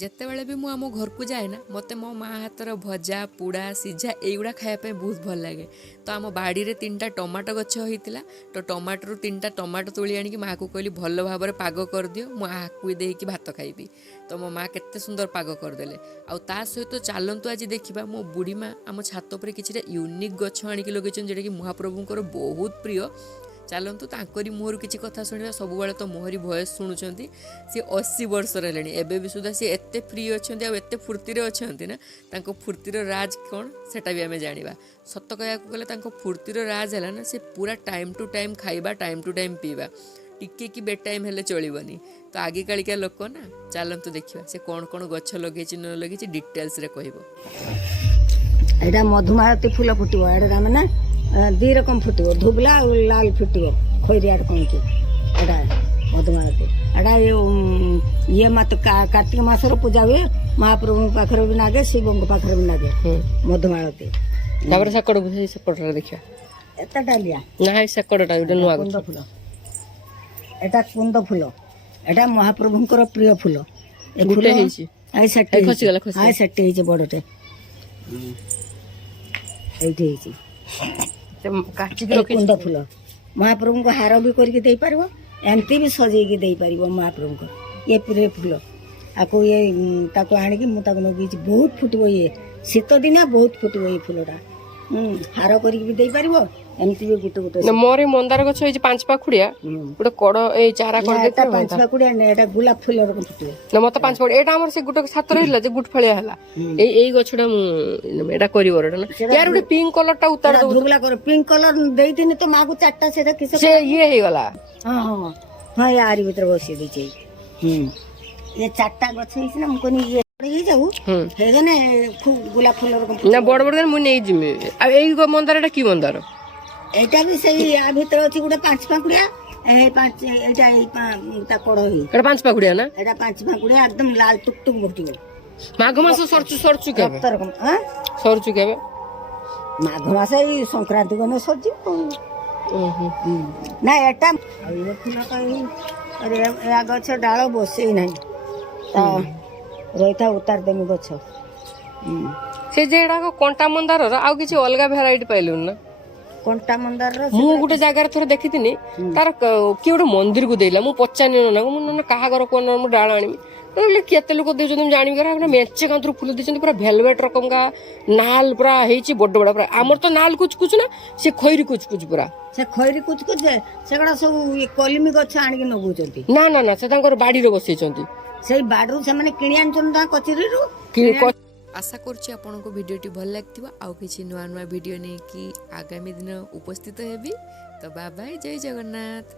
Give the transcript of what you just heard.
ଯେତେବେଳେ ବି ମୁଁ ଆମ ଘରକୁ ଯାଏ ନା ମୋତେ ମୋ ମା ହାତର ଭଜା ପୋଡ଼ା ସିଝା ଏଇଗୁଡ଼ା ଖାଇବା ପାଇଁ ବହୁତ ଭଲ ଲାଗେ। ତ ଆମ ବାଡ଼ିରେ 3ଟା ଟମାଟୋ ଗଛ ହେଇଥିଲା। ତ ଟମାଟୋରୁ 3ଟା ଟମାଟୋ ତୋଳି ଆଣିକି ମାଆକୁ କହିଲି ଭଲ ଭାବରେ ପାଗ କରିଦିଅ, ମୁଁ ଆକୁ ଦେଇକି ଭାତ ଖାଇବି। ତ ମୋ ମା କେତେ ସୁନ୍ଦର ପାଗ କରିଦେଲେ। ଆଉ ତା ସହିତ ଚାଲନ୍ତୁ ଆଜି ଦେଖିବା ମୋ ବୁଢ଼ୀ ମା ଆମ ଛାତ ଉପରେ କିଛିଟା ୟୁନିକ୍ ଗଛ ଆଣିକି ଲଗେଇଛନ୍ତି ଯେଉଁଟାକି ମହାପ୍ରଭୁଙ୍କର ବହୁତ ପ୍ରିୟ। ଚାଲନ୍ତୁ ତାଙ୍କରି ମୁହଁରୁ କିଛି କଥା ଶୁଣିବା। ସବୁବେଳେ ତ ମୋହରି ଭଏସ୍ ଶୁଣୁଛନ୍ତି। ସେ 80 ବର୍ଷର ହେଲେଣି, ଏବେ ବି ସୁଦ୍ଧା ସେ ଏତେ ଫ୍ରି ଅଛନ୍ତି ଆଉ ଏତେ ଫୁର୍ତ୍ତିରେ ଅଛନ୍ତି ନା, ତାଙ୍କ ଫୁର୍ତ୍ତିର ରାଜ କ'ଣ ସେଟା ବି ଆମେ ଜାଣିବା। ସତ କହିବାକୁ ଗଲେ ତାଙ୍କ ଫୁର୍ତ୍ତିର ରାଜ ହେଲା ନା, ସେ ପୁରା ଟାଇମ୍ ଟୁ ଟାଇମ୍ ଖାଇବା, ଟାଇମ୍ ଟୁ ଟାଇମ୍ ପିଇବା, ଟିକେ କି ବେ ଟାଇମ୍ ହେଲେ ଚଳିବନି। ତ ଆଗିକାଳିକା ଲୋକ ନା, ଚାଲନ୍ତୁ ଦେଖିବା ସେ କ'ଣ କ'ଣ ଗଛ ଲଗେଇଛି ନ ଲଗେଇଛି ଡିଟେଲ୍ସରେ କହିବ। ଏଇଟା ମଧୁମାଳତୀ ଫୁଲ ଫୁଟିବ। ଏଇଟା ମାନେ 2 ରକମ ଫୁଟିବ, ଧୁବଲା ଆଉ ଲାଲ ଫୁଟିବ ଖଇରିଆ ରକମକି। ଏଇଟା ମଧୁମାଳତୀ। ଏଇଟା ଇଏ କାର୍ତ୍ତିକ ମାସର ପୂଜା ହୁଏ। ମହାପ୍ରଭୁଙ୍କ ପାଖରେ ବି ନାଗେ, ଶିବଙ୍କ ପାଖରେ ବି ନାଗେ ମଧୁମାଳତୀ। ତାପରେ ସେପଟରେ ଦେଖିବା ଏତେ ଡାଲିଆ ନା ସେକଡ଼ଟା ଗୋଟେ ନୂଆ କୁନ୍ଦ ଫୁଲ। ଏଟା କୁନ୍ଦ ଫୁଲ, ଏଟା ମହାପ୍ରଭୁଙ୍କର ପ୍ରିୟ ଫୁଲ। ଏ ଫୁଲ ହେଇଛି ସେଠି ହେଇଛି ବଡଟେ, ଏଇଠି ହେଇଛି କୁନ୍ଦ ଫୁଲ। ମହାପ୍ରଭୁଙ୍କୁ ହାର ବି କରିକି ଦେଇପାରିବ, ଏମିତି ବି ସଜେଇକି ଦେଇପାରିବ ମହାପ୍ରଭୁଙ୍କ। ଇଏ ପ୍ରିୟ ଫୁଲ, ଆକୁ ଇଏ ତାକୁ ଆଣିକି ମୁଁ ତାକୁ ଲଗେଇଛି। ବହୁତ ଫୁଟିବ, ଇଏ ଶୀତ ଦିନିଆ ବହୁତ ଫୁଟିବ ଏଇ ଫୁଲଟା। ହାର କରିକି ବି ଦେଇପାରିବ, ଏମିତି ବି ଗୋଟେ ଗୋଟେ। ମୋର ଏଇ ମନ୍ଦାର ଗଛ ହେଇଛି 5 ପାଖୁଡିଆ, ଗୋଟେ କଡ ଏଇ ଚାରା କଡ ଏଟା 5 ପାଖୁଡିଆ ନୁହେଁ, ଏଟା ଗୋଲାପ ଫୁଲ ରକମ ଫୁଟିବ। ନା ମତେ 5 ପାଖୁଡିଆ, ଏଇଟା ଆମର ସେ ଗୋଟେ ଛାତରେ ହେଇଥିଲା ଯେ ଗୁଟ ଫଳିଆ ହେଲା। ଏଇ ଗଛଟା ମୁଁ ଏଇଟା କରିବ ନା, ୟାର ଗୋଟେ ପିଙ୍କ କଲର ଟା ଉତାର ଦଉ। ଧୁବଲା କର, ପିଙ୍କ କଲର ଦେଇଥିନି ତ ମାକୁ 4ଟା, ସେଟା କିସ ସେ ଇଏ ହେଇଗଲା। ହଁ ହଁ ହଁ, ଆରି ଭିତରେ ବସେଇ ଦେଇଛି। ଏ 4ଟା ଗଛ ହେଇଛି ନା, ମୁଁ କହିନି ଇଏ ହେଇଯାଉ ହେଇଗଲେ ଗୋଲାପ ଫୁଲ ରକମ ନା ବଡ ବଡ ମୁଁ ନେଇଯିବି। ଆଉ ଏଇ ମନ୍ଦାର ଟା କି ମନ୍ଦାର? এইটা ବି ସେଇ ଆ ଭିତରେ ଅଛି ଗୋଟେ 5 ପାଖୁଡିଆ। এইটা এই ତା କଡ ହେଇ ଏଟା 5 ପାଖୁଡିଆ ନା? এটা 5 ପାଖୁଡିଆ একদম লাল টুকটুক ফুটিব। মাঘ মাস সরচু কেবে? সরচু কেবে? মাঘ মাস এই সংক্রান্তি গনে সরজি। না এটা এই ফুলটা এই গছ ডাଳ বসেই নাই, তা রইতা উতার দেমি গছ। ସେ ଯେଗୁଡାକ କଣ୍ଟା ମନ୍ଦାରର ଆଉ କିଛି ଅଲଗା ଭେରାଇଟି ପାଇଲୁନି ନା? କଣ୍ଟା ମନ୍ଦାରର ମୁଁ ଗୋଟେ ଜାଗାରେ ଥରେ ଦେଖିଥିନି, ତାର କିଏ ଗୋଟେ ମନ୍ଦିରକୁ ଦେଇଲା। ମୁଁ ପଚାରିନି ନନାକୁ, ମୁଁ ନନା କାହା ଘର କୋନ ମୁଁ ଡାଳ ଆଣିବି। କେତେ ଲୋକ ଦେଉଛନ୍ତି ମୁଁ ଜାଣିବି, ମେଞ୍ଚେ କାନ୍ତରୁ ଫୁଲ ଦେଇଛନ୍ତି, ପୁରା ଭେଲଭେଟ ରକମ ନାଲ ପୁରା ହେଇଛି, ବଡ ବଡ ପୁରା। ଆମର ତ ନାଲ କୁଚକୁଚ ନା, ସେ ଖଇରି କୁଚକୁଚ ପୁରା। ସେ ଖଇରି କୁଚକୁଚ ସେଗୁଡା ସବୁ କଲିମି ଗଛ ଆଣିକି ନଗଉଛନ୍ତି। ନା ନା ନା, ସେ ତାଙ୍କର ବାଡିରେ ବସେଇଛନ୍ତି। ସେଇ ବାଡିରୁ ସେମାନେ କିଣି ଆଣିଛନ୍ତି ତାଙ୍କ କଚେରୀରୁ। ଆଶା କରୁଛି ଆପଣଙ୍କୁ ଭିଡ଼ିଓଟି ଭଲ ଲାଗିଥିବ। ଆଉ କିଛି ନୂଆ ନୂଆ ଭିଡ଼ିଓ ନେଇକି ଆଗାମୀ ଦିନ ଉପସ୍ଥିତ ହେବି। ତ ବାଏ ବାଏ, ଜୟ ଜଗନ୍ନାଥ।